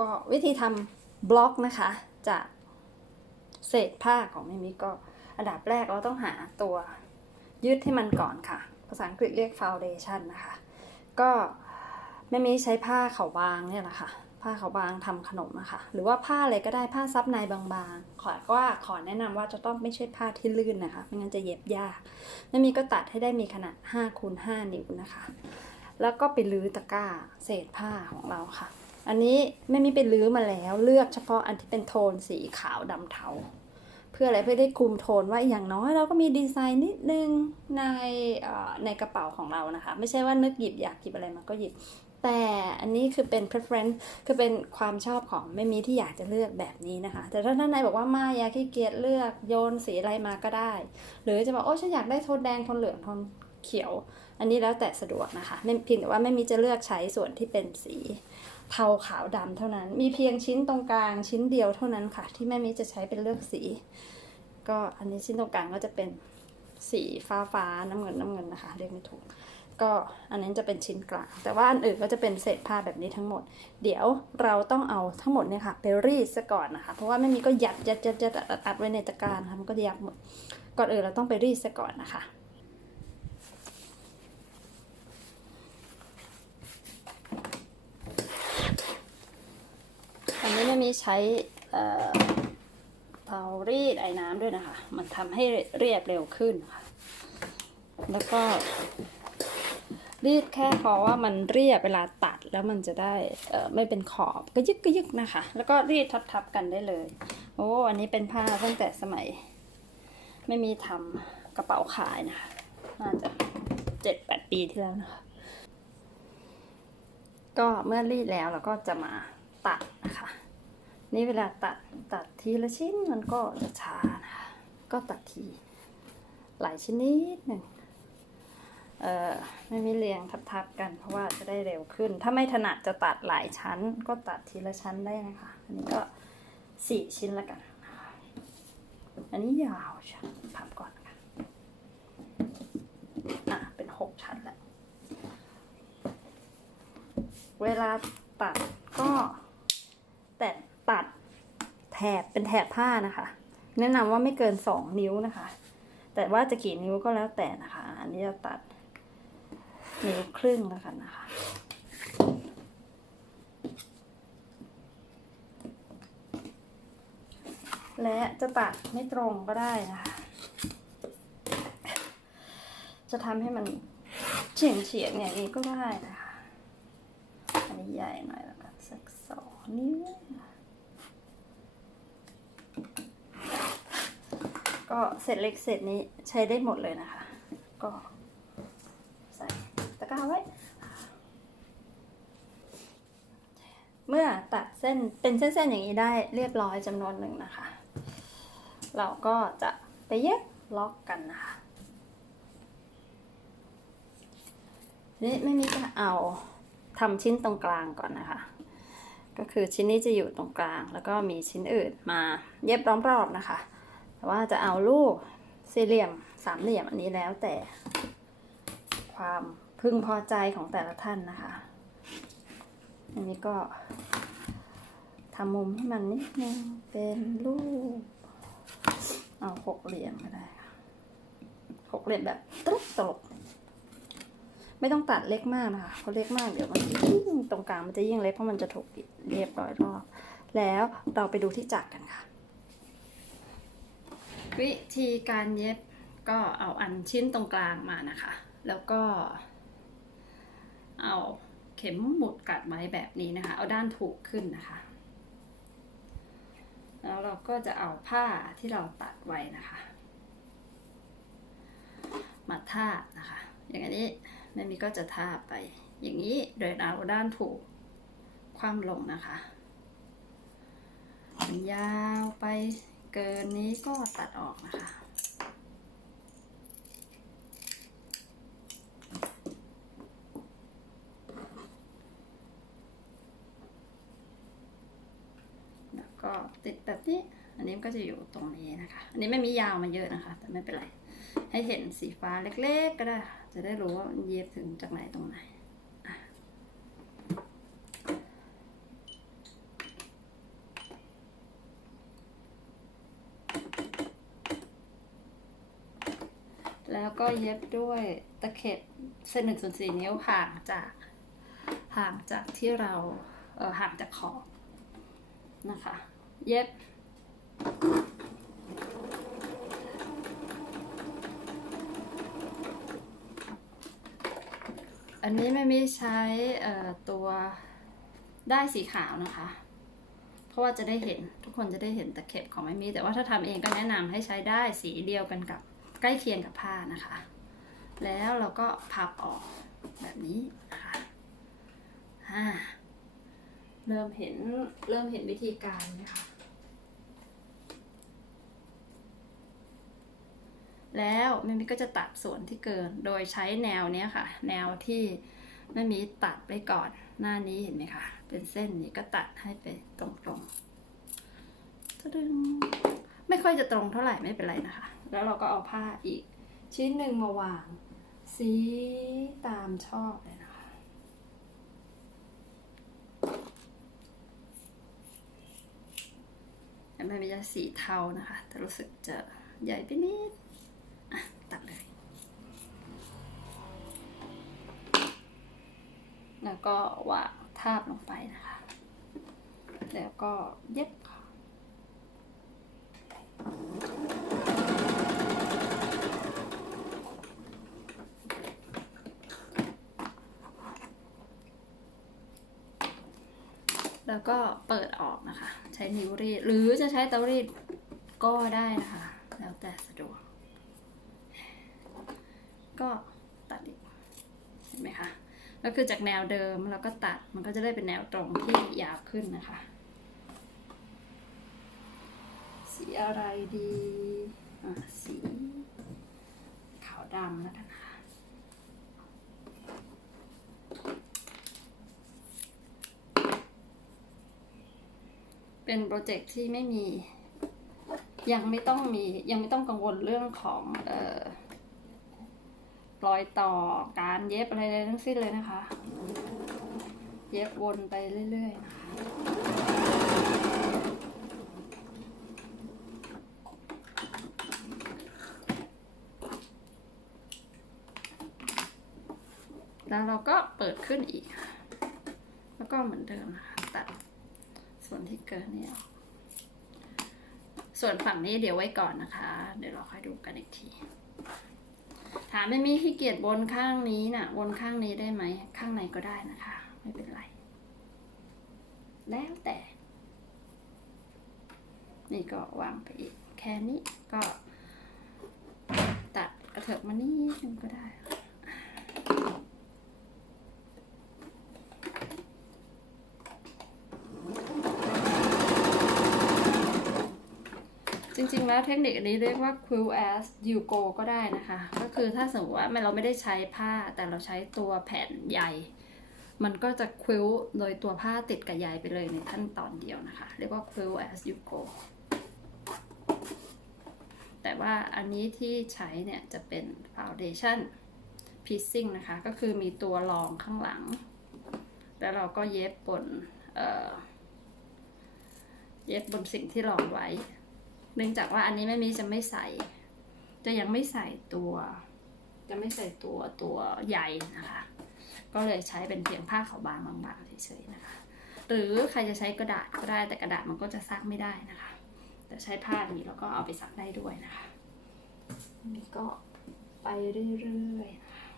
ก็วิธีทำบล็อกนะคะ จากเศษผ้าของแม่มิก็อันดับแรกเราต้องหาตัวยืดให้มันก่อนค่ะ ภาษาอังกฤษเรียก foundation นะคะ ก็แม่มิใช้ผ้าเขาวบางเนี่ยแหละค่ะ ผ้าเขาวบางทำขนมนะคะ หรือว่าผ้าอะไรก็ได้ผ้าซับในบางๆ ขอว่าขอแนะนำว่าจะต้องไม่ใช่ผ้าที่ลื่นนะคะ ไม่งั้นจะเย็บยากแม่มิก็ตัดให้ได้มีขนาด5คูณ5นิ้วนะคะ แล้วก็ไปลื้อตะกร้าเศษผ้าของเราค่ะ อันนี้แม่มิไปลื้อมาแล้ว เลือกเฉพาะอันที่เป็นโทนสีขาวดำเทา เพื่ออะไรเพื่อได้คุมโทนว่าอย่างน้อยเราก็มีดีไซน์นิดนึงในในกระเป๋าของเรานะคะ ไม่ใช่ว่านึกหยิบอยากหยิบอะไรมาก็หยิบ แต่อันนี้คือเป็น preference คือเป็นความชอบของไม่มีที่อยากจะเลือกแบบนี้นะคะ แต่ถ้าท่านใดบอกว่าม่อยากขี้เกียจเลือกโยนสีอะไรมาก็ได้ หรือจะบอกโอ้ฉันอยากได้โทนแดงโทนเหลืองโทนเขียว อันนี้แล้วแต่สะดวกนะคะเพียงแต่ว่าไม่มีจะเลือกใช้ส่วนที่เป็นสี เทาขาวดำเท่านั้น มีเพียงชิ้นตรงกลางชิ้นเดียวเท่านั้นค่ะ ที่แม่มิจะใช้เป็นเลือกสี ก็อันนี้ชิ้นตรงกลางก็จะเป็นสีฟ้าฟ้าน้ำเงินน้ำเงินนะคะ เรียกไม่ถูก ก็อันนั้จะเป็นชิ้นกลาง แต่ว่าอันอื่นก็จะเป็นเศษผ้าแบบนี้ทั้งหมด เดี๋ยวเราต้องเอาทั้งหมดเนี่ยค่ะไปรีดซะก่อนนะคะ เพราะว่าไม่มีก็ยัดยัดยัดยัดอัดไว้ในตะกร้านะคะมันก็ยับหมด ก่อนอื่นเราต้องไปรีดซะก่อนนะคะ อันนี้ไม่มีใช้เอ่อเตารีดไอ้น้ำด้วยนะคะ มันทำให้เรียบเร็วขึ้นค่ะ แล้วก็ รีดแค่พราะว่ามันเรียบเวลาตัดแล้วมันจะได้ไม่เป็นขอบก็ยึกก็ยึกนะคะ แล้วก็รีดทับๆกันได้เลย โอ้อันนี้เป็นผ้าตั้งแต่สมัย ไม่มีทำกระเป๋าขายนะคะ น่าจะเจ็ดแปดปีที่แล้วนะคะ ก็เมื่อรีดแล้วเราก็จะมาตัดนะคะ นี่เวลาตัดตัดทีละชิ้นมันก็จะช้านะคะก็ตัดทีหลายชิ้นนิดหนึ่งเอ่อไม่มีเรียงทับๆกันเพราะว่าจะได้เร็วขึ้น ถ้าไม่ถนัดจะตัดหลายชั้น ก็ตัดทีละชั้นได้นะคะ อันนี้ก็สี่ชิ้นละกัน อันนี้ยาวใช่พับก่อนนะคะอะ เป็นหกชั้นแล้ว เวลาตัดก็แต่ ตัดแถบเป็นแถบผ้านะคะ แนะนำว่าไม่เกินสองนิ้วนะคะ แต่ว่าจะกี่นิ้วก็แล้วแต่นะคะ อันนี้จะตัดนิ้วครึ่งแล้วกันนะคะและจะตัดไม่ตรงก็ได้นะคะ จะทำให้มันเฉียงเฉียงอย่างนี้ก็ได้นะคะ อันนี้ใหญ่หน่อยแล้วกันสักสองนิ้ว ก็เศษเล็กเศษนี้ใช้ได้หมดเลยนะคะ ก็ใส่ตะกร้าไว้ เมื่อตัดเส้นเป็นเส้นๆอย่างนี้ได้เรียบร้อยจำนวนหนึ่งนะคะ เราก็จะไปเย็บล็อกกันนะคะนี่ไม่มีจะเอาทำชิ้นตรงกลางก่อนนะคะ ก็คือชิ้นนี้จะอยู่ตรงกลาง แล้วก็มีชิ้นอื่นมาเย็บรอบๆนะคะ แต่ว่าจะเอาลูกสี่เหลี่ยมสามเหลี่ยมอันนี้แล้วแต่ความพึงพอใจของแต่ละท่านนะคะ อันนี้ก็ทำมุมให้มันนิดนึงเป็นรูป เอาหกเหลี่ยมก็ได้ค่ะหกเหลี่ยมแบบตลกตลกไม่ต้องตัดเล็กมากนะคะเพราะเล็กมากเดี๋ยวมันยิ่งตรงกลางมันจะยิ่งเล็กเพราะมันจะถูกเรียบร้อยรอบ แล้วเราไปดูที่จักรกันค่ะ วิธีการเย็บก็เอาอันชิ้นตรงกลางมานะคะ แล้วก็ เอาเข็มหมุดกัดไว้แบบนี้นะคะ เอาด้านถูกขึ้นนะคะ แล้วเราก็จะเอาผ้าที่เราตัดไว้นะคะ มาทาบนะคะ อย่างนี้แม่มีก็จะทาบไป อย่างนี้โดยเอาด้านถูกคว่ำลงนะคะ ยาวไป เกินนี้ก็ตัดออกนะคะ แล้วก็ติดแบบนี้ อันนี้ก็จะอยู่ตรงนี้นะคะ อันนี้ไม่มียาวมาเยอะนะคะ แต่ไม่เป็นไร ให้เห็นสีฟ้าเล็กๆ ก็ได้ จะได้รู้ว่ามันเย็บถึงจากไหนตรงไหนอะ ก็เย็บด้วยตะเข็บเส้นหนึ่งส่วนสี่นิ้วห่างจากห่างจากที่เราเออห่างจากขอบนะคะ เย็บ อันนี้ไม่มีใช้ตัวได้สีขาวนะคะ เพราะว่าจะได้เห็นทุกคนจะได้เห็นตะเข็บของไม่มีแต่ว่าถ้าทำเองก็แนะนำให้ใช้ได้สีเดียวกันกับ ใกล้เคียงกับผ้านะคะ แล้วเราก็พับออกแบบนี้คะอ่าเริ่มเห็นเริ่มเห็นวิธีการไหมคะแล้วแม่มิก็จะตัดส่วนที่เกินโดยใช้แนวเนี้ยค่ะ แนวที่แม่มิตัดไปก่อน หน้านี้เห็นไหมคะ เป็นเส้นนี้ก็ตัดให้ไปตรงๆตะดึง ไม่ค่อยจะตรงเท่าไหร่ไม่เป็นไรนะคะ แล้วเราก็เอาผ้าอีก ชิ้นหนึ่งมาวาง สีตามชอบเลยนะคะ แต่ไม่ใช่สีเทานะคะ แต่รู้สึกจะใหญ่ไปนิดอะตัดเลย แล้วก็วางทาบลงไปนะคะ แล้วก็เย็บ แล้วก็เปิดออกนะคะ ใช้นิ้วรีด หรือจะใช้เตารีดก็ได้นะคะ แล้วแต่สะดวก ก็ตัดอีกเห็นไหมคะแล้วคือจากแนวเดิมเราก็ตัดมันก็จะได้เป็นแนวตรงที่ยาวขึ้นนะคะ สี อะไรดีอะสีขาวดำแล้วกันค่ะเป็นโปรเจกต์ที่ไม่มี ยังไม่ต้องมียังไม่ต้องกังวลเรื่องของเอ่อรอยต่อการเย็บอะไรใดทั้งสิ้นเลยนะคะ เย็บวนไปเรื่อยๆนะคะแล้วเราก็เปิด ขึ้นอีก แล้วก็เหมือนเดิมนะคะตัดส่วนที่เกินนี่ออกส่วนฝั่งนี้เดี๋ยวไว้ก่อนนะคะ เดี๋ยวเราค่อยดูกันอีกที ถามไม่มีขี้เกียจวนข้างนี้นะ่ะวนข้างนี้ได้ไหม ข้างในก็ได้นะคะ ไม่เป็นไร แล้วแต่ นี่ก็วางไปอีก แค่นี้ก็ตัดกระเถิบมานี่นึงก็ได้ จริงๆ แล้วเทคนิคอันนี้เรียกว่า quill as you go ก็ได้นะคะ ก็คือถ้าสมมติว่าเราไม่ได้ใช้ผ้าแต่เราใช้ตัวแผ่นใยมันก็จะ quill โดยตัวผ้าติดกับใยไปเลยในขั้นตอนเดียวนะคะ เรียกว่า quill as you go แต่ว่าอันนี้ที่ใช้เนี่ยจะเป็น foundation piecing นะคะ ก็คือมีตัวรองข้างหลัง แล้วเราก็เย็บบนเอ่อเย็บบนสิ่งที่รองไว้ เนื่องจากว่าอันนี้แม่มีจะไม่ใส่ จะยังไม่ใส่ตัว จะไม่ใส่ตัวตัวใยนะคะ ก็เลยใช้เป็นเพียงผ้าขาวบางบางๆเฉยๆนะคะ หรือใครจะใช้กระดาษก็ได้แต่กระดาษมันก็จะซักไม่ได้นะคะ แต่ใช้ผ้านี้แล้วก็เอาไปซักได้ด้วยนะคะนี่ก็ไปเรื่อยๆนะคะ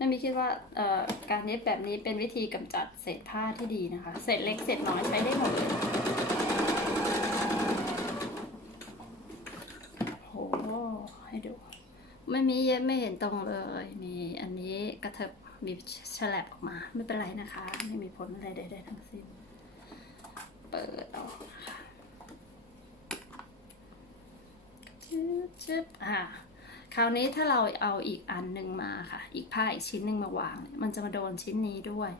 แมีคิดว่าการเย็บแบบนี้เป็นวิธีกำจัดเศษผ้าที่ดีนะคะ เศษเล็กเศษน้อยใช้ได้หมดเลยโหให้ดู ไม่มีเย็บไม่เห็นตรงเลยนี่อันนี้กระเถิบมีฉลับออกมาไม่เป็นไรนะคะ ไม่มีผลอะไรใดๆทั้งสิ้น เปิดออกนะคะชึบชึบอ่า คราวนี้ถ้าเราเอาอีกอันหนึ่งมาค่ะ อีกผ้าอีกชิ้นหนึ่งมาวาง มันจะมาโดนชิ้นนี้ด้วย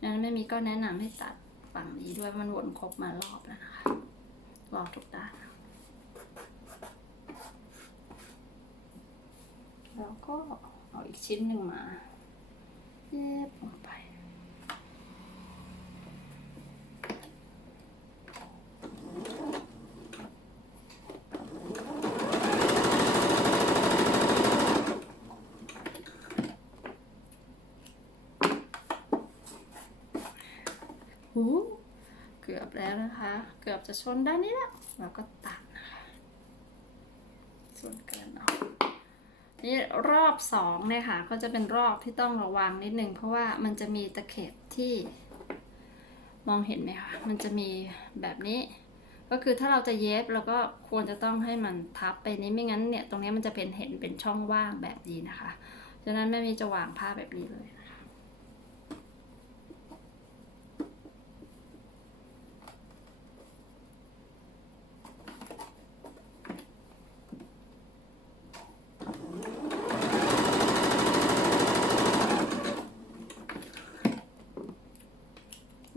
ดังนั้นไม่มีก็แนะนำให้ตัดฝั่งนี้ด้วยมันวนครบมารอบแล้วนะคะรอบทุกด้านแล้วก็เอาอีกชิ้นหนึ่งมาเย็บลงไป หูเกือบ แล้วนะคะ เกือบจะชนด้านนี้แล้วเราก็ตัดนะคะส่วนเกินออกนี่รอบสองเนี่ยค่ะ ก็จะเป็นรอบที่ต้องระวังนิดนึงเพราะว่ามันจะมีตะเข็บที่ มองเห็นไหมคะมันจะมีแบบนี้ ก็คือถ้าเราจะเย็บเราก็ควรจะต้องให้มันทับไปนี้ไม่งั้นเนี่ย ตรงนี้มันจะเป็นเห็นเป็นช่องว่างแบบนี้นะคะฉะนั้นแม่มีจะวางผ้าแบบนี้เลยนะคะ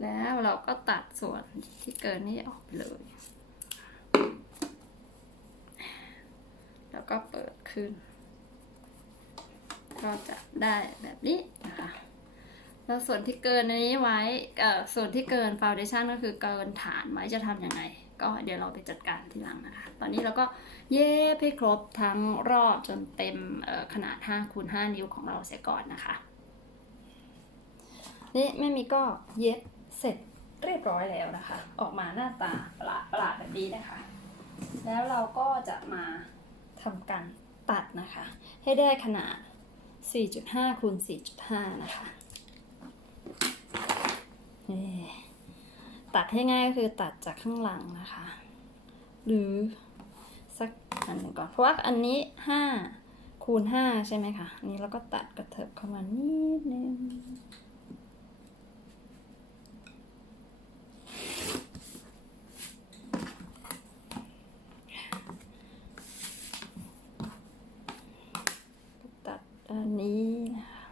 แล้วเราก็ตัด ส่วนที่เกินนี่ออกไปเลย แล้วก็เปิดขึ้น ก็จะได้แบบนี้นะคะแล้วส่วนที่เกินอันนี้ไว้เอ่อส่วนที่เกินฟ u n เดชั่นก็คือเกินฐานไว้จะทำยังไง ก็เดี๋ยวเราไปจัดการทีหลังนะคะ ตอนนี้เราก็เย็บให้ครบทั้งรอบจนเต็มขนาด5คูณ5นิ้วของเราเสียก่อนนะคะ นี่แม่มีก็เย็บเสร็จ เรียบร้อยแล้วนะคะ ออกมาหน้าตาประหลาดประหลาดแบบนี้นะคะ แล้วเราก็จะมาทำการตัดนะคะ ให้ได้ขนาด 4.5คูณ4.5 นะคะตัดให้ง่ายก็คือตัดจากข้างหลังนะคะ หรือสักอันหนึ่งก่อน เพราะว่าอันนี้ 5 คูณ 5 ใช่ไหมคะ อันนี้เราก็ตัดกระเถิบเข้ามานิดนึง ตัดอันนี้นะคะ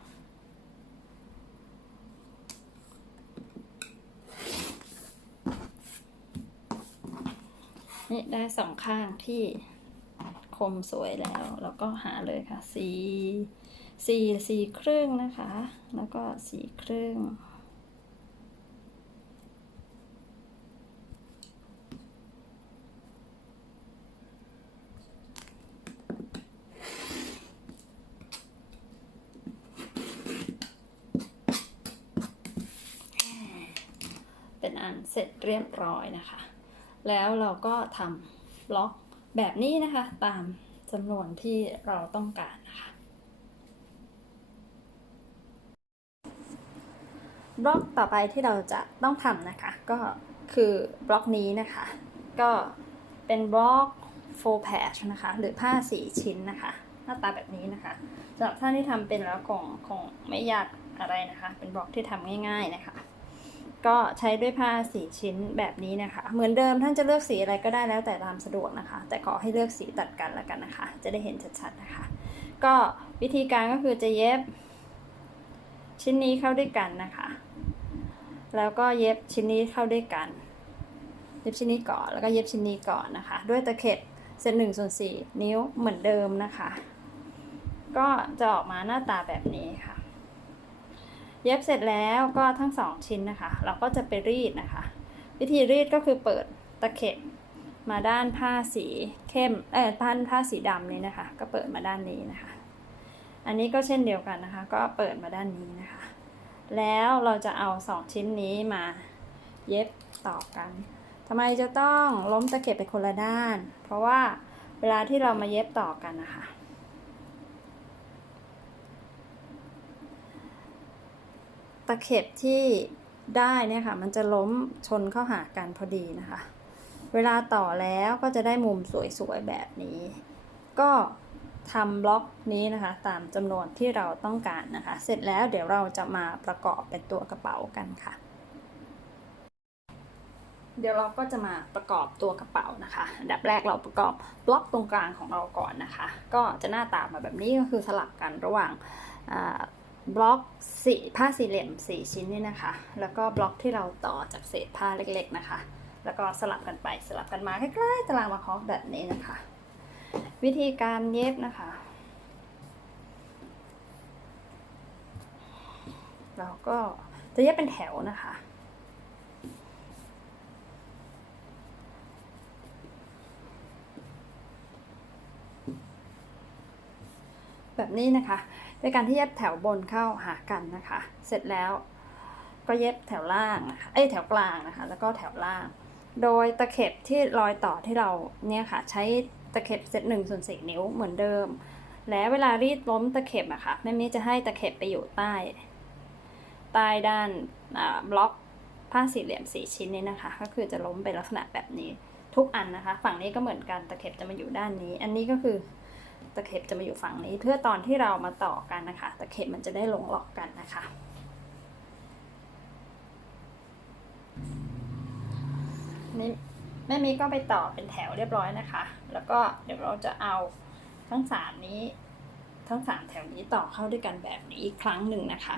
นี่ได้สองข้างที่คมสวยแล้ว แล้วก็หาเลยค่ะสีสี่สี่ครึ่งนะคะ แล้วก็สี่ครึ่ง เป็นอันเสร็จเรียบร้อยนะคะ แล้วเราก็ทำบล็อกแบบนี้นะคะ ตามจำนวนที่เราต้องการนะคะบล็อกต่อไปที่เราจะต้องทำนะคะ ก็คือบล็อกนี้นะคะ ก็เป็นบล็อก full patch นะคะ หรือผ้าสีชิ้นนะคะ หน้าตาแบบนี้นะคะสำหรับท่านที่ทำเป็นแล้วคงคงไม่ยากอะไรนะคะ เป็นบล็อกที่ทำง่าย ๆนะคะ ก็ใช้ด้วยผ้าสีชิ้นแบบนี้นะคะ เหมือนเดิมท่านจะเลือกสีอะไรก็ได้แล้วแต่ตามสะดวกนะคะ แต่ขอให้เลือกสีตัดกันแล้วกันนะคะ จะได้เห็นชัดๆนะคะ ก็วิธีการก็คือจะเย็บ ชิ้นนี้เข้าด้วยกันนะคะ แล้วก็เย็บชิ้นนี้เข้าด้วยกัน เย็บชิ้นนี้ก่อนแล้วก็เย็บชิ้นนี้ก่อนนะคะ ด้วยตะเข็บเส้นหนึ่งส่วนสี่นิ้วเหมือนเดิมนะคะ ก็จะออกมาหน้าตาแบบนี้ค่ะ เย็บเสร็จแล้วก็ทั้งสองชิ้นนะคะ เราก็จะไปรีดนะคะ วิธีรีดก็คือเปิดตะเข็บมาด้านผ้าสีเข้มเออผ้าผ้าสีดำนี้นะคะ ก็เปิดมาด้านนี้นะคะ อันนี้ก็เช่นเดียวกันนะคะ ก็เปิดมาด้านนี้นะคะ แล้วเราจะเอาสองชิ้นนี้มาเย็บต่อกันทำไมจะต้องล้มตะเข็บไปคนละด้าน เพราะว่าเวลาที่เรามาเย็บต่อกันนะคะ ตะเข็บที่ได้เนี่ยค่ะ มันจะล้มชนเข้าหากันพอดีนะคะ เวลาต่อแล้วก็จะได้มุมสวยๆแบบนี้ ก็ทำบล็อกนี้นะคะ ตามจำนวนที่เราต้องการนะคะ เสร็จแล้วเดี๋ยวเราจะมาประกอบเป็นตัวกระเป๋ากันค่ะ เดี๋ยวเราก็จะมาประกอบตัวกระเป๋านะคะอันดับแรกเราประกอบบล็อกตรงกลางของเราก่อนนะคะ ก็จะหน้าตามาแบบนี้ก็คือสลับกันระหว่างา บล็อกสีผ้าสี่เหลี่ยมสี่ชิ้นนี่นะคะ แล้วก็บล็อกที่เราต่อจากเศษผ้าเล็กๆนะคะ แล้วก็สลับกันไปสลับกันมาใกล้ๆตารางมาคอฟแบบนี้นะคะ วิธีการเย็บนะคะ เราก็จะเย็บเป็นแถวนะคะแบบนี้นะคะ ด้วยการที่เย็บแถวบนเข้าหากันนะคะ เสร็จแล้วก็เย็บแถวล่างนะคะ เอ้ยแถวกลางนะคะ แล้วก็แถวล่าง โดยตะเข็บที่รอยต่อที่เราเนี่ยค่ะ ใช้ตะเข็บเซตหนึ่งส่วนสี่นิ้วเหมือนเดิม และเวลารีดล้มตะเข็บอะค่ะแม่มี่จะให้ตะเข็บไปอยู่ใต้ ใต้ด้านบล็อกผ้าสี่เหลี่ยมสี่ชิ้นนี้นะคะ ก็คือจะล้มเป็นลักษณะแบบนี้ทุกอันนะคะ ฝั่งนี้ก็เหมือนกันตะเข็บจะมาอยู่ด้านนี้ อันนี้ก็คือ ตะเข็บจะมาอยู่ฝั่งนี้ เพื่อตอนที่เรามาต่อกันนะคะ ตะเข็บมันจะได้ลงล็อกกันนะคะ นี่แม่มีก็ไปต่อเป็นแถวเรียบร้อยนะคะ แล้วก็เดี๋ยวเราจะเอาทั้งสามนี้ ทั้งสามแถวนี้ต่อเข้าด้วยกันแบบนี้อีกครั้งหนึ่งนะคะ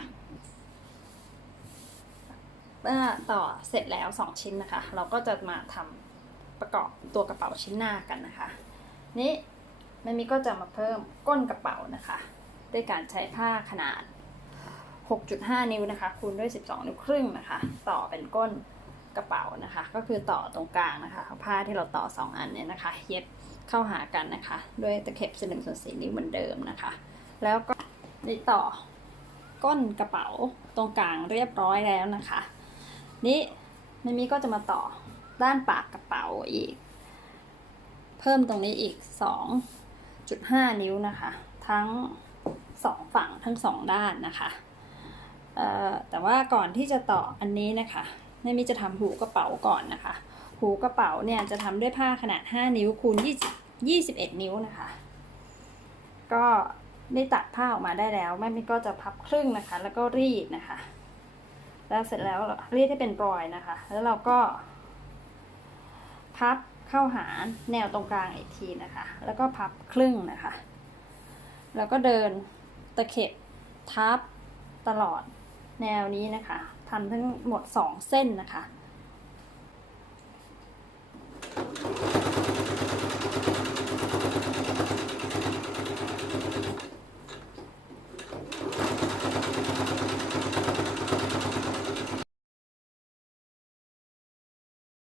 เมื่อต่อเสร็จแล้วสองชิ้นนะคะ เราก็จะมาทำประกอบตัวกระเป๋าชิ้นหน้ากันนะคะ นี่ แม่มีก็จะมาเพิ่มก้นกระเป๋านะคะ ด้วยการใช้ผ้าขนาด 6.5 นิ้วนะคะ คูณด้วย 12 นิ้วครึ่งนะคะ ต่อเป็นก้นกระเป๋านะคะ ก็คือต่อตรงกลางนะคะเอาผ้าที่เราต่อ 2 อันเนี่ยนะคะ เย็บเข้าหากันนะคะ ด้วยตะเข็บ1ส่วน4นิ้วเหมือนเดิมนะคะ แล้วก็ได้ต่อก้นกระเป๋าตรงกลางเรียบร้อยแล้วนะคะ นี่มิมีก็จะมาต่อด้านปากกระเป๋าอีก เพิ่มตรงนี้อีก 2.5นิ้วนะคะ ทั้งสองฝั่งทั้งสองด้านนะคะเอ่อแต่ว่าก่อนที่จะต่ออันนี้นะคะแม่มีจะทำหูกระเป๋าก่อนนะคะ หูกระเป๋าเนี่ยจะทำด้วยผ้าขนาด 5 นิ้วคูณ21 นิ้วนะคะ ก็ได้ตัดผ้าออกมาได้แล้วแม่มีก็จะพับครึ่งนะคะ แล้วก็รีดนะคะ แล้วเสร็จแล้วรีดให้เป็นรอยนะคะ แล้วเราก็ พับ เข้าหาแนวตรงกลางอีกทีนะคะ แล้วก็พับครึ่งนะคะ แล้วก็เดินตะเข็บทับตลอดแนวนี้นะคะทำทั้งหมด 2 เส้นนะคะ